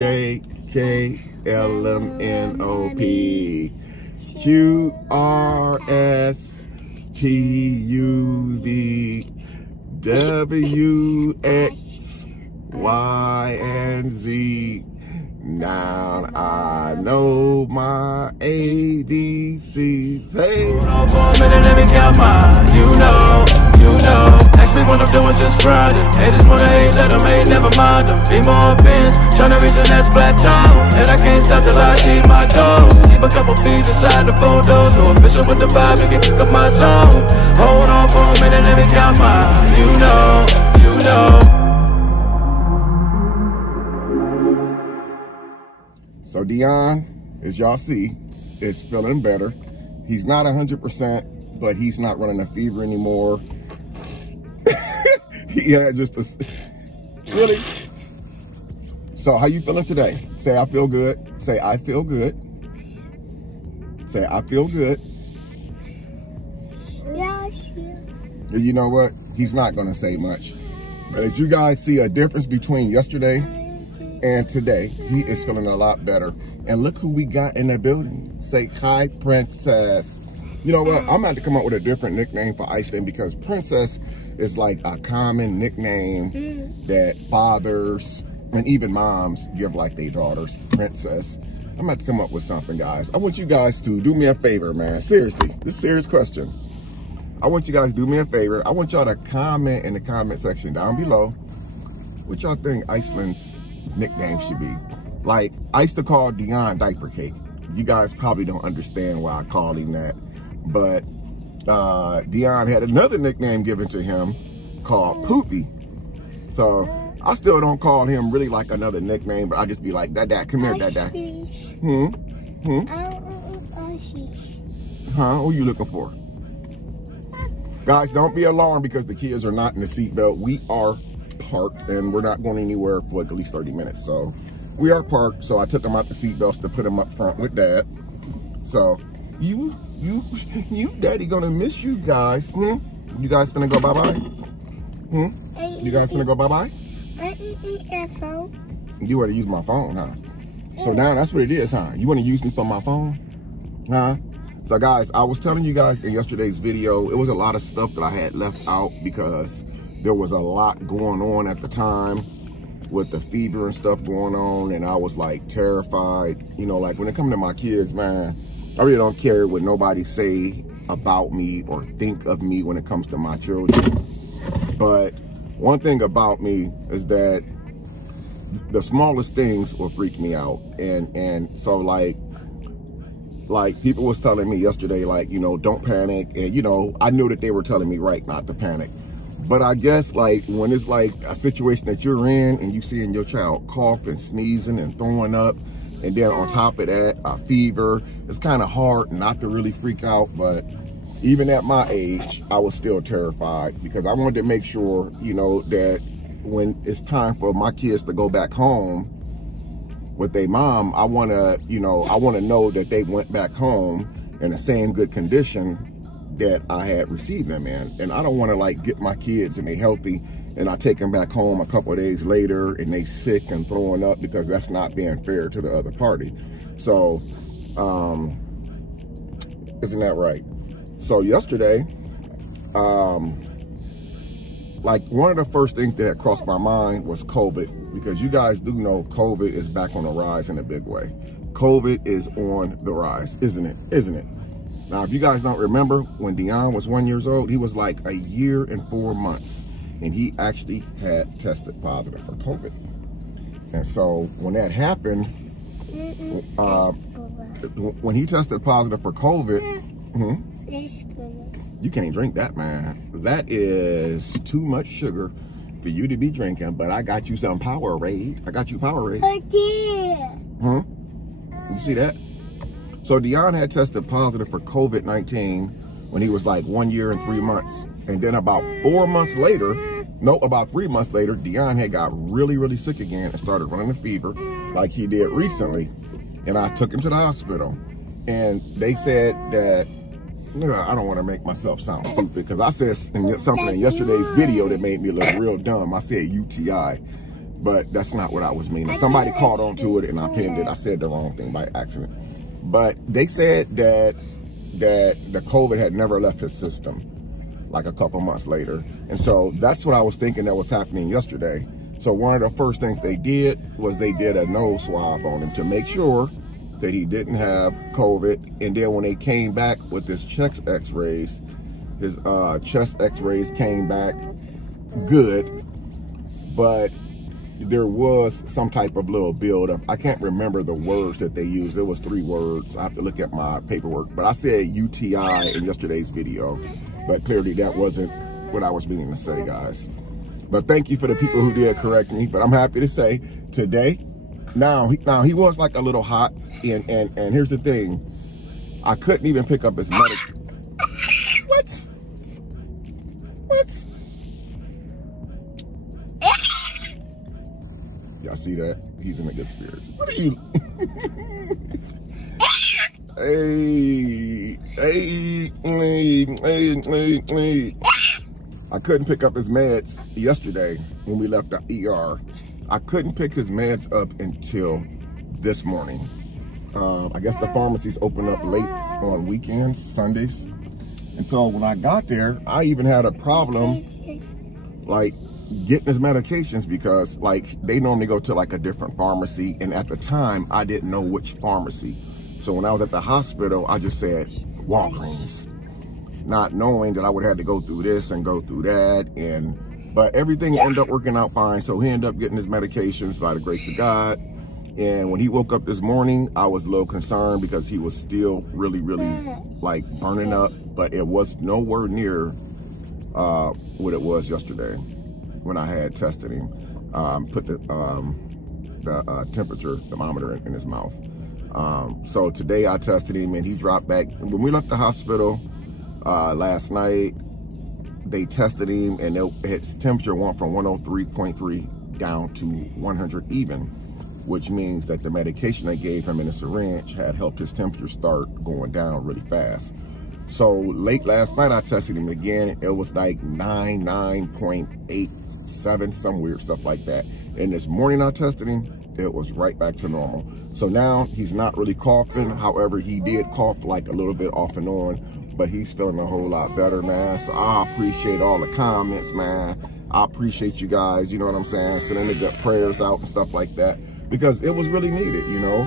JKLMNOP QRSTUVWXYZ. Now I know my ABCs. Hey, hold on for a minute, let me count mine. You know. Ask me what I'm doing, just grinding. Haters wanna hate, let them hate, never mind them. Be more bins, tryna reach the next plateau. And I can't stop till I achieve my goals. Keep a couple feet inside the photos. So official with the vibe, you can kick up my zone. Hold on for a minute, let me count mine. You know. So Dion, as y'all see, is feeling better. He's not 100%, but he's not running a fever anymore. He had just a, really? So how you feeling today? Say, I feel good. Say, I feel good. Say, I feel good. You know what? He's not gonna say much. But as you guys see a difference between yesterday and today, he is feeling a lot better. And look who we got in the building. Say hi, Princess. You know what? I'm about to come up with a different nickname for Iceland because Princess is like a common nickname that fathers and even moms give like their daughters. Princess. I'm about to come up with something, guys. I want you guys to do me a favor, man. Seriously, this is a serious question. I want you guys to do me a favor. I want y'all to comment in the comment section down below what y'all think Iceland's nickname should be. Like, I used to call Dion Diaper Cake. You guys probably don't understand why I call him that. But Dion had another nickname given to him called Poopy. So I still don't call him really like another nickname, but I just be like, Dad, come here, Dad. Huh? What are you looking for? Guys, don't be alarmed because the kids are not in the seatbelt. We are parked and we're not going anywhere for like at least 30 minutes. So we are parked. So I took them out the seatbelts to put them up front with Dad. So you Daddy gonna miss you guys. You guys finna go bye-bye? You guys finna go bye-bye? You wanna use my phone, huh? So now that's what it is, huh? You wanna use me for my phone? Huh? So guys, I was telling you guys in yesterday's video, it was a lot of stuff that I had left out because there was a lot going on at the time with the fever and stuff going on, and I was like terrified. You know, like when it comes to my kids, man, I really don't care what nobody say about me or think of me when it comes to my children. But one thing about me is that the smallest things will freak me out. And so like people was telling me yesterday, like, you know, don't panic. And, you know, I knew that they were telling me right not to panic. But I guess like when it's like a situation that you're in and you seeing your child coughing, sneezing and throwing up, and then on top of that, a fever, it's kind of hard not to really freak out. But even at my age, I was still terrified because I wanted to make sure, you know, that when it's time for my kids to go back home with their mom, I want to know that they went back home in the same good condition that I had received them in. And I don't want to like get my kids and they healthy and I take them back home a couple of days later and they sick and throwing up, because that's not being fair to the other party. So, isn't that right? So yesterday, like one of the first things that had crossed my mind was COVID, because you guys do know COVID is back on the rise in a big way. COVID is on the rise, isn't it? Isn't it? Now, if you guys don't remember, when Dion was 1 year old, he was like 1 year and 4 months, and he actually had tested positive for COVID. And so when that happened, when he tested positive for COVID, you can't drink that, man. That is too much sugar for you to be drinking, but I got you some Powerade. I got you Powerade. You see that? So Dion had tested positive for COVID-19 when he was like 1 year and 3 months. And then about 4 months later, about 3 months later, Dion had got really, really sick again and started running a fever like he did recently. And I took him to the hospital. And they said that, I don't want to make myself sound stupid, because I said something in yesterday's video that made me look real dumb. I said UTI. but that's not what I was meaning. Somebody caught on to it and I pinned it. I said the wrong thing by accident. But they said that the COVID had never left his system, like a couple months later. And so that's what I was thinking that was happening yesterday. So one of the first things they did was they did a nose swab on him to make sure that he didn't have COVID. And then when they came back with his chest x-rays, his chest x-rays came back good, but there was some type of little buildup. I can't remember the words that they used. It was 3 words. I have to look at my paperwork. But I said UTI in yesterday's video, but clearly that wasn't what I was meaning to say, guys. But thank you for the people who did correct me. But I'm happy to say today, now he was like a little hot, and here's the thing, I couldn't even pick up his medic. What? Y'all see that? He's in a good spirits. What are you? Hey. I couldn't pick up his meds yesterday when we left the ER. I couldn't pick his meds up until this morning. I guess the pharmacies open up late on weekends, Sundays. And so when I got there, I even had a problem, like, getting his medications because, like, they normally go to, like, a different pharmacy. And at the time, I didn't know which pharmacy. So when I was at the hospital, I just said Walgreens, not knowing that I would have to go through this and go through that. But everything ended up working out fine. So he ended up getting his medications by the grace of God. And when he woke up this morning, I was a little concerned because he was still really, like, burning up. But it was nowhere near what it was yesterday when I had tested him. Put the temperature thermometer in his mouth. So today I tested him and he dropped back. When we left the hospital last night, they tested him and his temperature went from 103.3 down to 100 even, which means that the medication they gave him in a syringe had helped his temperature start going down really fast. So late last night, I tested him again. It was like 9.87, some weird stuff like that. And this morning I tested him, it was right back to normal. So now he's not really coughing. However, he did cough like a little bit off and on, but he's feeling a whole lot better, man. So I appreciate all the comments, man. I appreciate you guys, you know what I'm saying? Sending the good prayers out and stuff like that, because it was really needed, you know?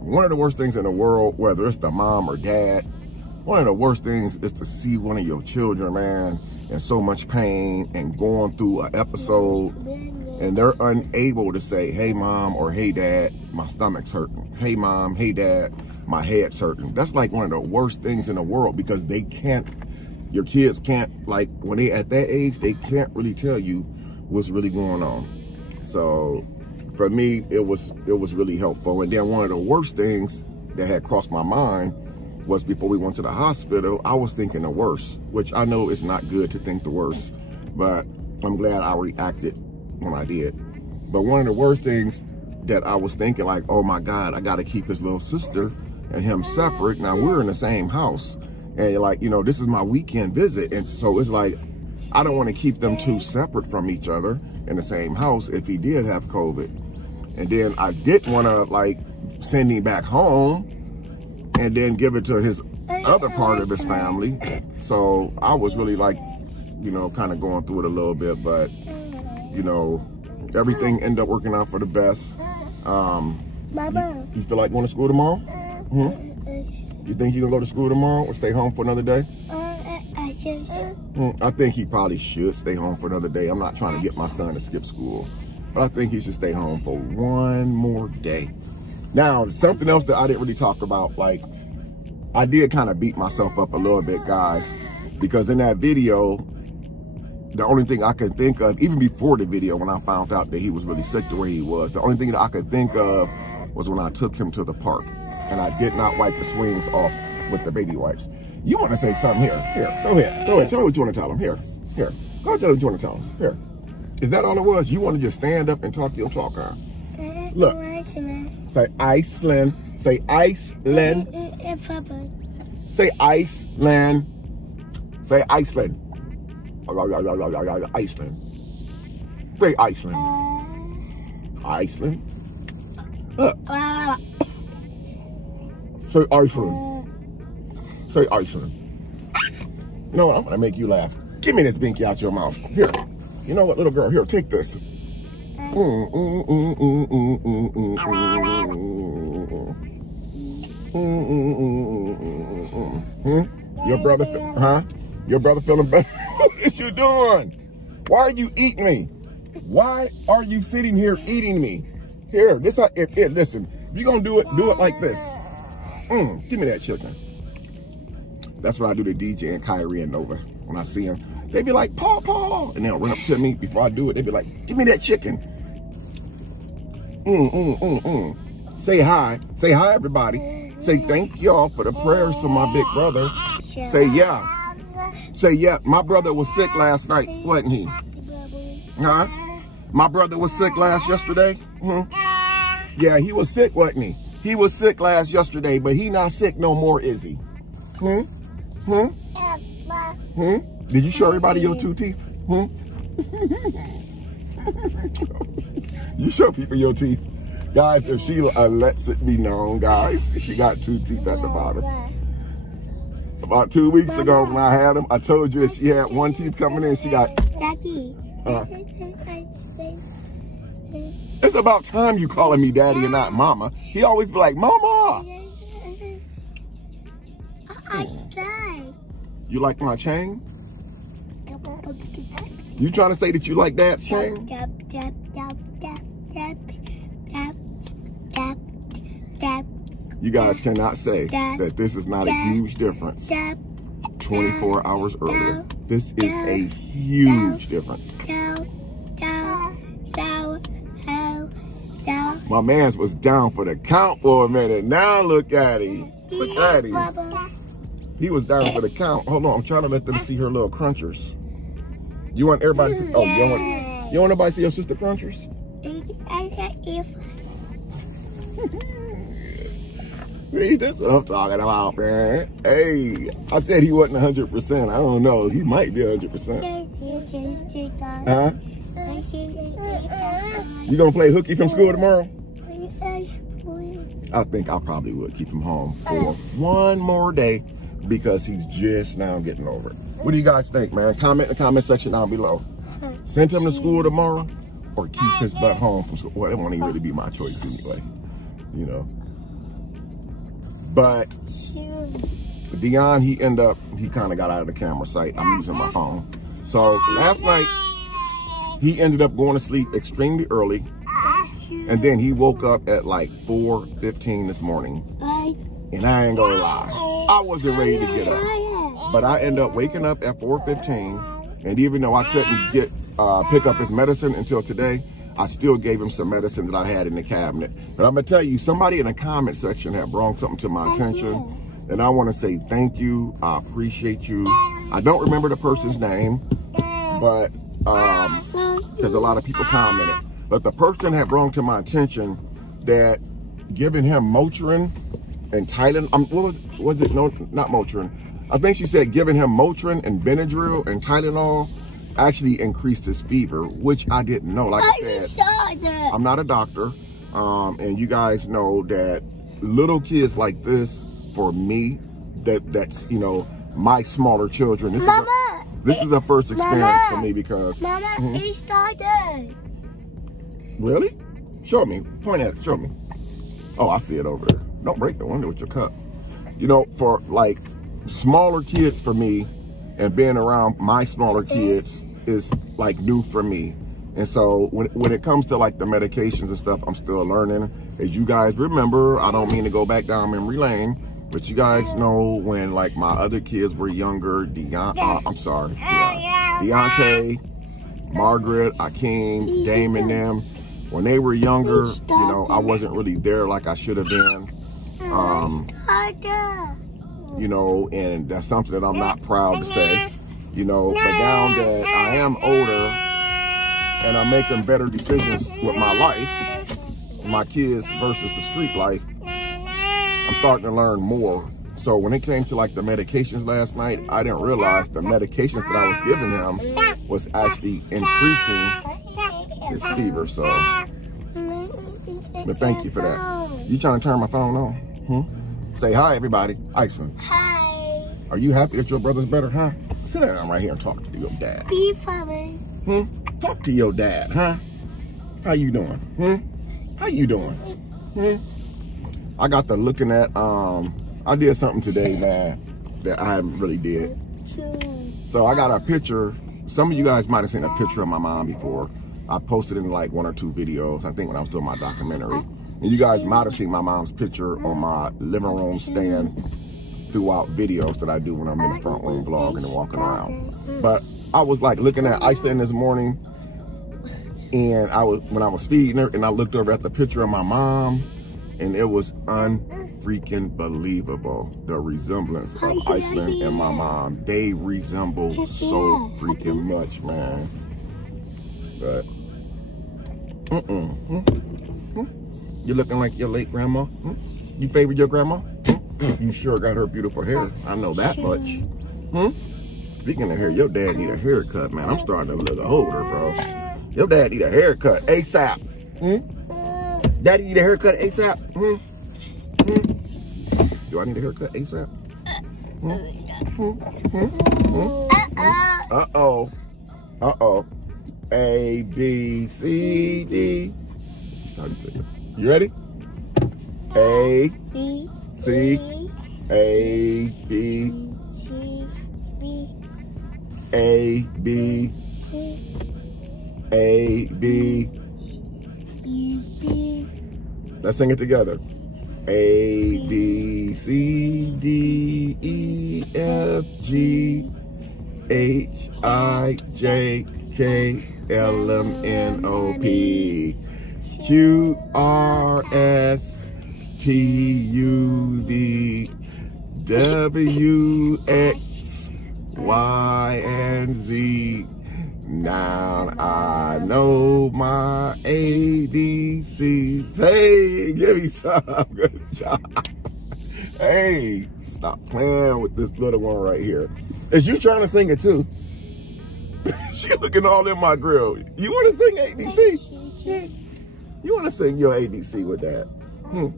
One of the worst things in the world, whether it's the mom or dad, one of the worst things is to see one of your children, man, in so much pain and going through an episode and they're unable to say, hey, mom, or hey, dad, my stomach's hurting. Hey, mom, hey, dad, my head's hurting. That's like one of the worst things in the world, because they can't, your kids can't, like, when they at that age, they can't really tell you what's really going on. So for me, it was really helpful. And then one of the worst things that had crossed my mind was before we went to the hospital, I was thinking the worst, which I know it's not good to think the worst, but I'm glad I reacted when I did. But one of the worst things that I was thinking, like, oh my God, I got to keep his little sister and him separate. Now we're in the same house, and like, you know, this is my weekend visit. And so it's like, I don't want to keep them two separate from each other in the same house if he did have COVID. And then I didn't want to, like, send him back home and then give it to his other part of his family. So I was really, like, you know, kind of going through it a little bit, but, you know, everything ended up working out for the best. You feel like going to school tomorrow? You think you can go to school tomorrow or stay home for another day? I think he probably should stay home for another day. I'm not trying to get my son to skip school, but I think he should stay home for one more day. Now, something else that I didn't really talk about, like, I did kind of beat myself up a little bit, guys, because in that video, the only thing I could think of, even before the video, when I found out that he was really sick the way he was, the only thing that I could think of was when I took him to the park and I did not wipe the swings off with the baby wipes. You want to say something here? Here, go ahead. Go ahead. Tell me what you want to tell him. Here. Go tell me what you want to tell him. Here. Is that all it was? You want to just stand up and talk your talk, huh? Look. Say Iceland. Say Iceland. Say Iceland. Say Iceland. Iceland. Say Iceland. Iceland. Say Iceland. Say Iceland. You know what? I'm gonna make you laugh. Give me this binky out your mouth. Here. You know what, little girl? Here, take this. Your brother, huh? Your brother feeling better? What is you doing? Why are you eating me? Why are you sitting here eating me? Here, this. Listen. If you're gonna do it like this. Give me that chicken. That's what I do to DJ and Kyrie and Nova. When I see them, they be like, Paw, Paw. And they'll run up to me before I do it. They be like, give me that chicken. Say hi. Say hi, everybody. Say thank y'all for the prayers for my big brother. Say yeah. Say yeah. My brother was sick last night, wasn't he? Huh? My brother was sick yesterday? Yeah, he was sick, wasn't he? He was sick yesterday, but he not sick no more, is he? Did you show everybody your 2 teeth? You show people your teeth. Guys, if she lets it be known, guys, she got 2 teeth at the bottom. About 2 weeks ago when I had them, I told you that she had 1 tooth coming in. She got... Daddy. It's about time you calling me daddy and not mama. He always be like, mama. You like my chain? You trying to say that you like dad's chain? You guys cannot say that this is not a huge difference. 24 hours earlier. This is a huge difference. My man's was down for the count for a minute. Now look at him. Look at him. He was down for the count. Hold on, I'm trying to let them see her little crunchers. You want everybody to see? Oh, you want nobody to see your sister crunchers? See, that's what I'm talking about, man. Hey, I said he wasn't 100%. I don't know. He might be 100%. Huh? You gonna play hooky from school tomorrow? I think I probably would keep him home for 1 more day because he's just now getting over it. What do you guys think, man? Comment in the comment section down below. Send him to school tomorrow or keep his butt home from school. Well, it won't even really be my choice anyway, you know. But Dion, he kind of got out of the camera sight. I'm using my phone. So last night, he ended up going to sleep extremely early. And then he woke up at like 4:15 this morning. And I ain't gonna lie, I wasn't ready to get up. But I ended up waking up at 4:15. And even though I couldn't pick up his medicine until today, I still gave him some medicine that I had in the cabinet. But I'm gonna tell you, somebody in the comment section had brought something to my attention. And I wanna say thank you, I appreciate you. I don't remember the person's name, but because a lot of people commented. But the person had brought to my attention that giving him Motrin and Tylenol, what was it? No, not Motrin. I think she said giving him Motrin and Benadryl and Tylenol actually increased his fever, which I didn't know. Like I said, I'm not a doctor. And you guys know that little kids like this, for me, that's, you know, my smaller children. This is a first experience for me because... Mama, he started. Really? Show me. Point at it. Show me. Oh, I see it over there. Don't break the window with your cup. You know, for like smaller kids for me and being around my smaller kids is like new for me. And so when it comes to like the medications and stuff, I'm still learning. As you guys remember, I don't mean to go back down memory lane, but you guys know when like my other kids were younger, Deontay, Margaret, Akeem, Dame and them, when they were younger, you know, I wasn't really there like I should have been. You know, and that's something that I'm not proud to say, you know, but now that I am older and I'm making better decisions with my life, my kids versus the street life, I'm starting to learn more. So when it came to like the medications last night, I didn't realize the medications that I was giving him was actually increasing his fever. So But thank you for that. You trying to turn my phone on? Say hi, everybody. Iceland. Hi. Are you happy that your brother's better, huh? Sit down right here and talk to your dad. Be funny. Talk to your dad, huh? How you doing? How you doing? I got to looking at, I did something today, man, that I haven't really did. So I got a picture. Some of you guys might have seen a picture of my mom before. I posted in like 1 or 2 videos, I think when I was doing my documentary. And you guys might have seen my mom's picture on my living room stand throughout videos that I do when I'm in the front room vlogging and walking around. But I was like looking at Iceland this morning, and when I was feeding her, and I looked over at the picture of my mom, and it was unfreaking believable, the resemblance of Iceland and my mom. They resemble so freaking much, man. But you looking like your late grandma? You favored your grandma? You sure got her beautiful hair. I know that much. Speaking of hair, your dad need a haircut, man. I'm starting to look older, bro. Your dad need a haircut ASAP. Daddy need a haircut ASAP. Do I need a haircut ASAP? Uh-oh. Uh-oh. A, B, C, D. Started singing. You ready? A, B, C, A, B, C, B, A, B, C, A, B, B. Let's sing it together. A, B, C, D, E, F, G, H, I, J, K, L, M, N, O, P, Q, R, S, T, U, V, W, X, Y, and Z. Now I know my ABCs. Hey, give me some. Good job. Hey, stop playing with this little one right here. Is you trying to sing it too? She looking all in my grill. You want to sing ABC? You want to sing your ABC with that? You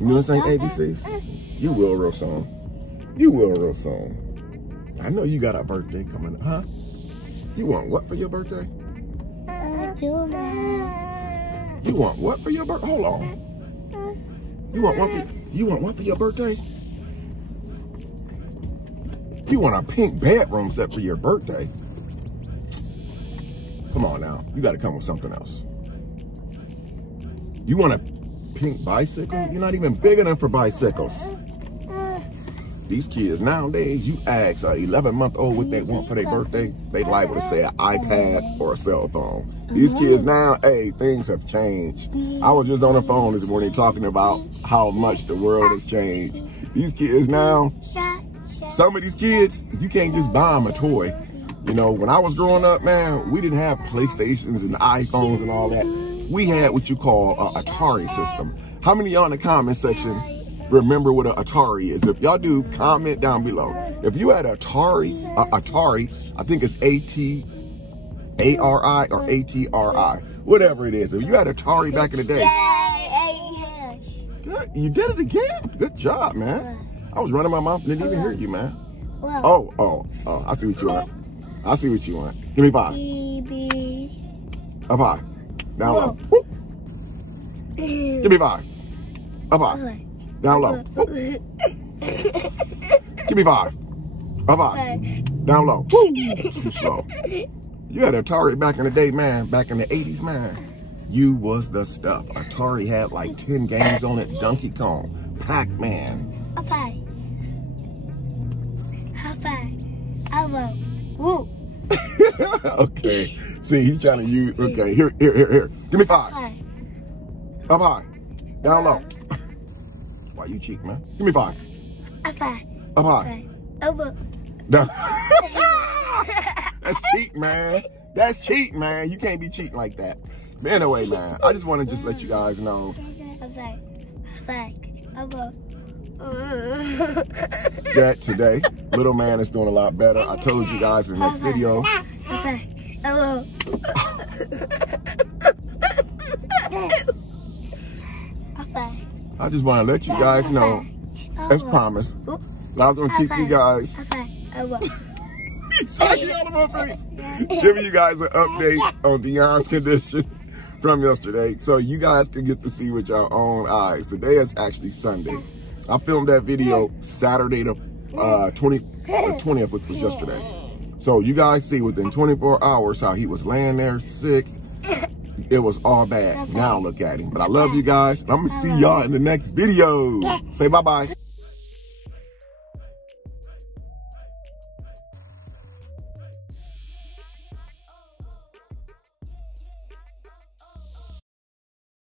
want to sing ABCs? You will real soon. You will real soon. I know you got a birthday coming up, huh? You want what for your birthday? You want what for your birthday? Hold on. You want what for your birthday? You want a pink bedroom set for your birthday? Come on now. You got to come with something else. You want a pink bicycle? You're not even big enough for bicycles. These kids nowadays, you ask an 11-month-old what they want for their birthday, they liable to say an iPad or a cell phone. These kids now, hey, things have changed. I was just on the phone this morning talking about how much the world has changed. These kids now, some of these kids, you can't just buy them a toy. You know, when I was growing up, man, we didn't have PlayStations and iPhones and all that. We had what you call an Atari system. How many of y'all in the comment section remember what an Atari is? If y'all do, comment down below. If you had Atari, I think it's A-T-A-R-I or A-T-R-I, whatever it is. If you had Atari back in the day. You did it again? Good job, man. I was running my mouth, didn't even hear you, man. Oh, I see what you want. I see what you want. Give me 5. Up high. Down low. Whoop. Give me 5. Up high. Down low. Give me 5. Up high. Down low. Too slow. You had Atari back in the day, man. Back in the 80s, man. You was the stuff. Atari had like 10 games on it. Donkey Kong, Pac-Man. Up high. Up high. Elbow. Woo. Okay. See, he's trying to use. Okay, here. Give me 5. Up high. Down low. Why you cheat, man? Give me 5. Up high. Up high. Over. Down. That's cheat, man. That's cheat, man. You can't be cheating like that. But anyway, man, I just want to just let you guys know that today, little man is doing a lot better. I told you guys in the next video. Okay. I just want to let you guys know, as promised, Whoop. that I was going to keep you guys Okay. I will. talking all of my face, giving you guys an update on Deion's condition from yesterday, so you guys can get to see with your own eyes. Today is actually Sunday. I filmed that video Saturday the 20th, which was yesterday. So you guys see within 24 hours how he was laying there sick. It was all bad. Now look at him. But I love you guys. I'm gonna see y'all in the next video. Say bye-bye.